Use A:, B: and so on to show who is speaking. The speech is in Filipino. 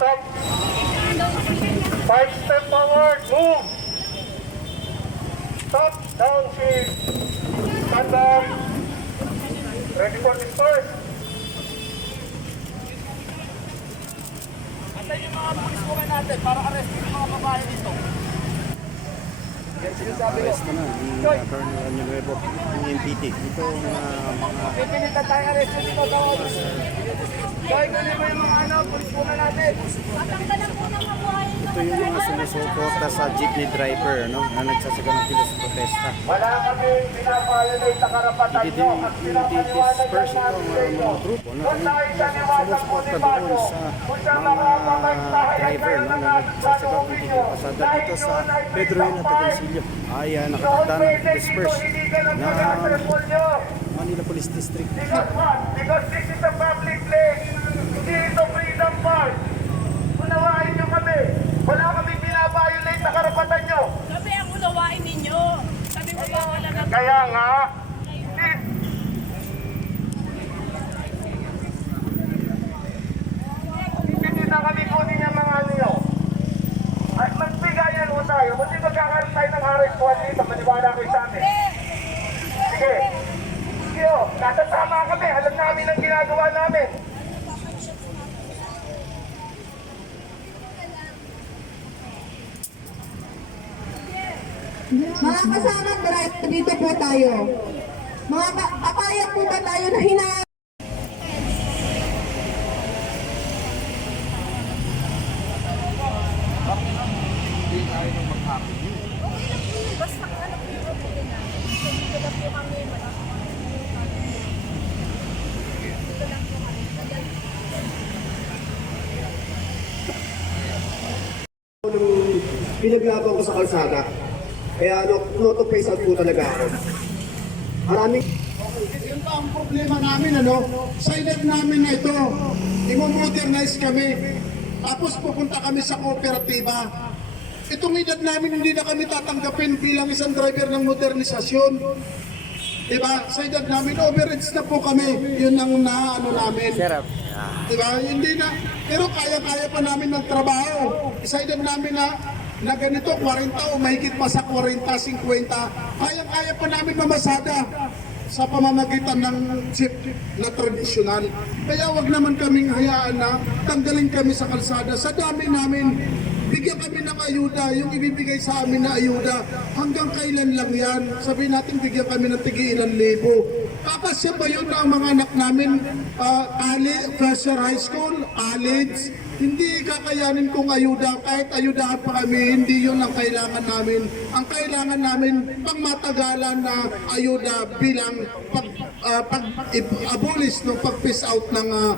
A: stop. Five step forward, move. Stop, downshift. Stand up. Ready for disperse.
B: Antayin yung mga pulis po natin para arrestin yung mga babae dito.
C: Arrest na na ni Colonel Añuevo ng MPT. Ito ang uh, mga
B: Pipilitan tayo arrestin dito sa Kaya kunin mo yung mga ano, pulis po natin.
D: Tatanggalan po ng mabuhay
C: ito yung mga sumusuporta sa jeepney driver no, na nagsasaga ng kilos protesta.
A: Wala kami binaviolate sa karapatan nyo
C: din
A: at
C: hindi
A: pinapaniwanan
C: disperse
A: ng
C: itong
A: namin
C: uh, mga grupo na sumusuporta doon sa mga driver no, na nagsasaga ng kilos pasada dito sa Pedro Hina Tagasilyo ay uh, nakatanda ng disperse na Manila Police District.
A: Because this is a public place. Hindi ito freedom park. Unawain nyo kami. Wala kami binaviolate sa karapatan nyo.
D: Sabi ang unawain ninyo. Sabi mo ba wala na
A: Kaya nga, hindi, na kami kunin yung mga ano nyo. At magbigayan mo tayo. Hindi magkakaroon tayo ng RX 1 dito. Maniwala kayo sa amin. Sige. Sige o. Nasasama kami. Alam namin ang ginagawa namin.
E: Mga kasama, dito po tayo. Mga ka- papayag po ba tayo na hina
F: pinaglaban ko sa kalsada. Kaya no, no to face out po talaga ako. Maraming
G: Yun pa ang problema namin, ano? Sa edad namin na ito, imo-modernize kami. Tapos pupunta kami sa kooperatiba. Itong edad namin, hindi na kami tatanggapin bilang isang driver ng modernisasyon. Diba? Sa edad namin, overage na po kami. Yun ang naano namin. Diba? Hindi na. Pero kaya-kaya pa namin magtrabaho. Sa edad namin na na ganito, 40 o mahigit pa sa 40, 50, kaya-kaya pa namin mamasada sa pamamagitan ng jeep na tradisyonal. Kaya wag naman kaming hayaan na tanggalin kami sa kalsada. Sa dami namin, bigyan kami ng ayuda, yung ibibigay sa amin na ayuda. Hanggang kailan lang yan? Sabihin natin bigyan kami ng tigi ilang libo. Kakasya ba yun ang mga anak namin, uh, ali, Fresher High School, college, hindi kakayanin kong ayuda, kahit ayudahan pa kami, hindi yun ang kailangan namin. Ang kailangan namin, pangmatagalan na ayuda bilang pag, ah, pag abolish ng pag-peace out ng ah,